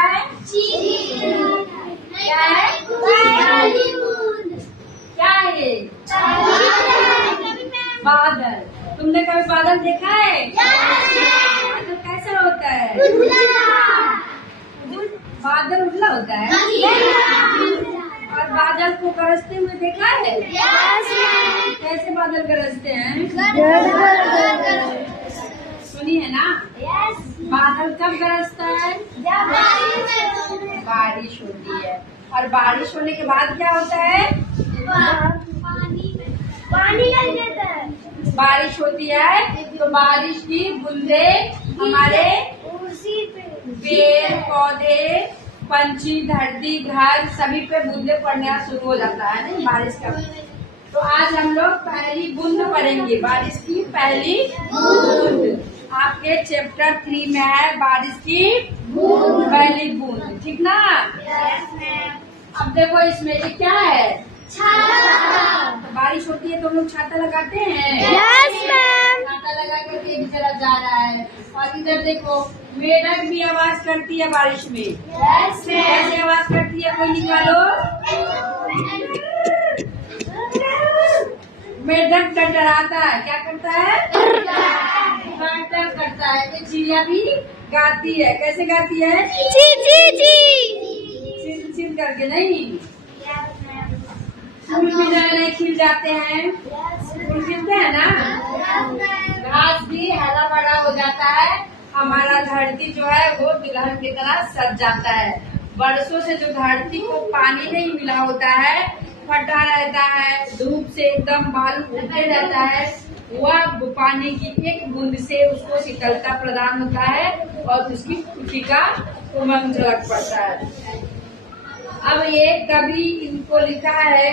क्या है? क्या है ये? बादल। तुमने कभी बादल देखा है? बादल कैसा होता है? बादल उजला होता है। और बादल को गरजते हुए देखा है? कैसे बादल गरजते हैं? सुनी है ना? बादल कब गरजता है? बारिश होती है। और बारिश होने के बाद क्या होता है? पानी लग जाता है। बारिश होती है तो बारिश की बूंदे हमारे पेड़ पौधे पंछी धरती घर सभी पे बूंदे पड़ना शुरू हो जाता है ना बारिश का। तो आज हम लोग पहली बूंद पढ़ेंगे, बारिश की पहली बूंद। आपके चैप्टर 3 में है बारिश की पहली बूंद, ठीक ना? अब देखो इसमें ये क्या है? बारिश होती है तो हम लोग छाता लगाते हैं। छाता लगा करके एक जगह जा रहा है। और इधर देखो मेढक भी आवाज करती है बारिश में। कैसे आवाज करती है? कोई निकालो। मेढक डराता है। क्या करता है? डर करता है। ये चिड़िया भी गाती है। कैसे गाती है? चिल चिल करके। नहीं, फूल भी नए खिल जाते हैं। फूल खिलते हैं ना, घास भी हरा भरा हो जाता है। हमारा धरती जो है वो दुल्हन की तरह सज जाता है। बरसों से जो धरती को पानी नहीं मिला होता है, फटा रहता है, धूप से एकदम बालू उठते रहता है, वह पानी की एक बूंद से उसको शीतलता प्रदान होता है और उसकी खुशी का उमंग झलक पड़ता है। अब ये कवि इनको लिखा है,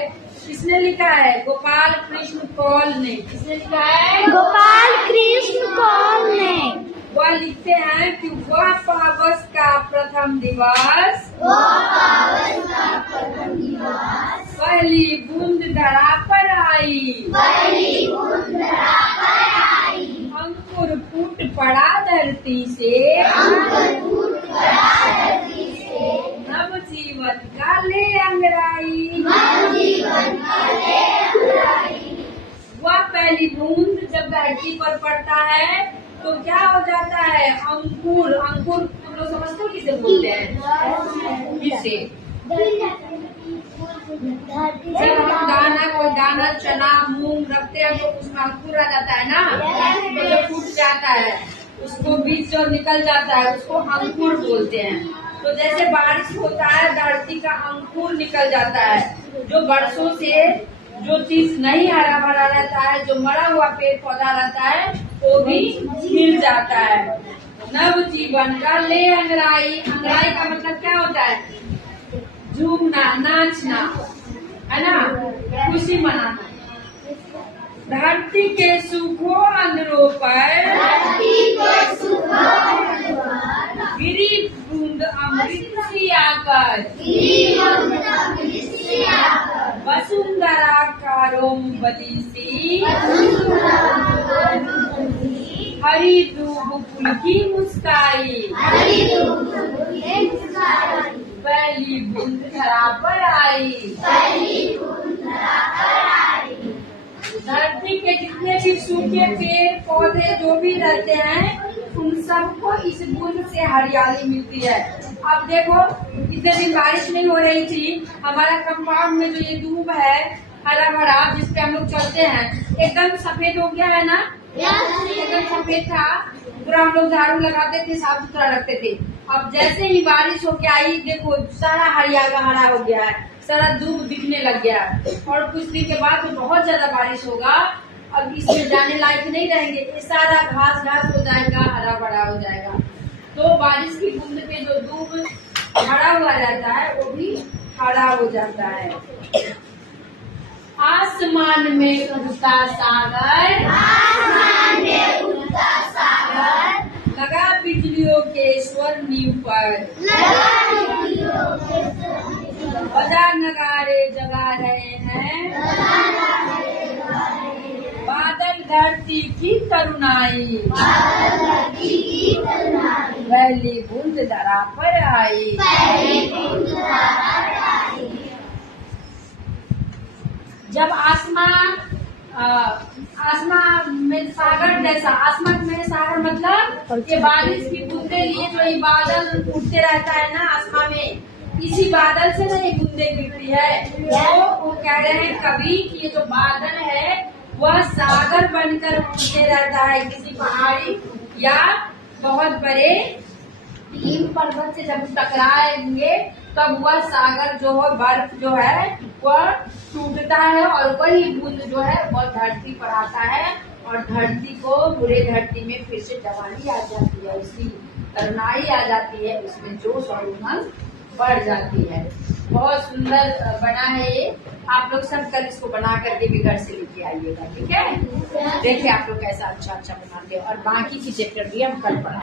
किसने लिखा है? गोपाल कृष्ण कौल ने। किसने लिखा है? गोपाल कृष्ण कौल ने। वह लिखते हैं कि वह पावस का प्रथम दिवस पहली बूंद धरा पर आई। अंकुर फूट पड़ा धरती से, नव जीवन का ले अंगराई। वह पहली बूंद जब धरती पर पड़ता है तो क्या हो जाता है? अंकुर। अंकुर तुम लोग समझते हो किसे बोलते हैं? किसे? जब हम दाना कोई दाना चना मूंग रखते हैं तो उसमें अंकुर आ जाता है ना, तो जब फूट जाता है उसको बीज जो निकल जाता है उसको अंकुर बोलते हैं। तो जैसे बारिश होता है धरती का अंकुर निकल जाता है। जो बरसों से जो चीज नहीं हरा भरा रहता है, जो मरा हुआ पेड़ पौधा रहता है, वो भी खिल जाता है। नव जीवन का ले अंगराई। अंगराई का मतलब क्या होता है? झूमना, नाचना, है ना, खुशी मनाना। धरती के सूखों अंधरों पर गिरी बूंद अमृत सी आकर, वसुंधरा कारोम बली सी, हरी दूब फूल की मुस्काई, पहली बूंद धरा पर आई। धरती के जितने भी सूखे पेड़ पौधे जो भी रहते हैं उन सबको इस बूंद से हरियाली मिलती है। अब देखो इतने दिन बारिश नहीं हो रही थी, हमारा कंपाउंड में जो ये दूब है हरा भरा जिसपे हम लोग चलते हैं एकदम सफेद हो गया है ना। एकदम सफेद था, पूरा हम लोग झाड़ू लगाते थे, साफ सुथरा रखते थे। अब जैसे ही बारिश होके आई देखो सारा हरियाला हरा हो गया है, सारा दूब दिखने लग गया है। और कुछ दिन के बाद तो बहुत ज्यादा बारिश होगा, अब इसमें जाने लायक नहीं रहेंगे, ये सारा घास घास हो जाएगा, हरा भरा हो जाएगा। तो बारिश की बूंद पे जो दूब हरा हुआ रहता है वो भी हरा हो जाता है। आसमान में उड़ता सागर, लगा बिजलियों के स्वर्णिम पर, बजा नगारे जगा रहे हैं, बादल धरती की करुणाई, पहली बूंद धरा पर आई। जब आसमान में सागर जैसा, आसमान में सागर मतलब ये बारिश की बूंदे लिए जो ये बादल उड़ते रहता है ना आसमान में, इसी बादल से ना ये बूंदे गिरती है। वो कह रहे हैं कवि कि ये जो बादल है वह सागर बनकर उड़ते रहता है। किसी पहाड़ी या बहुत बड़े हिम पर्वत से जब टकराएंगे तब वह सागर जो है, बर्फ जो है वह टूटता है और वही बूंद जो है वह धरती पर आता है और धरती को, पूरे धरती में फिर से जवानी आ जाती है, उसकी करुणाई आ जाती है, उसमें जोश और उमंग बढ़ जाती है। बहुत सुंदर बना है ये। आप लोग सब कल इसको बना करके भी घर से लेके आइएगा, ठीक है? देखिए आप लोग कैसा अच्छा अच्छा बनाते हैं और बाकी की चैप्टर भी हम कल पढ़ाएंगे।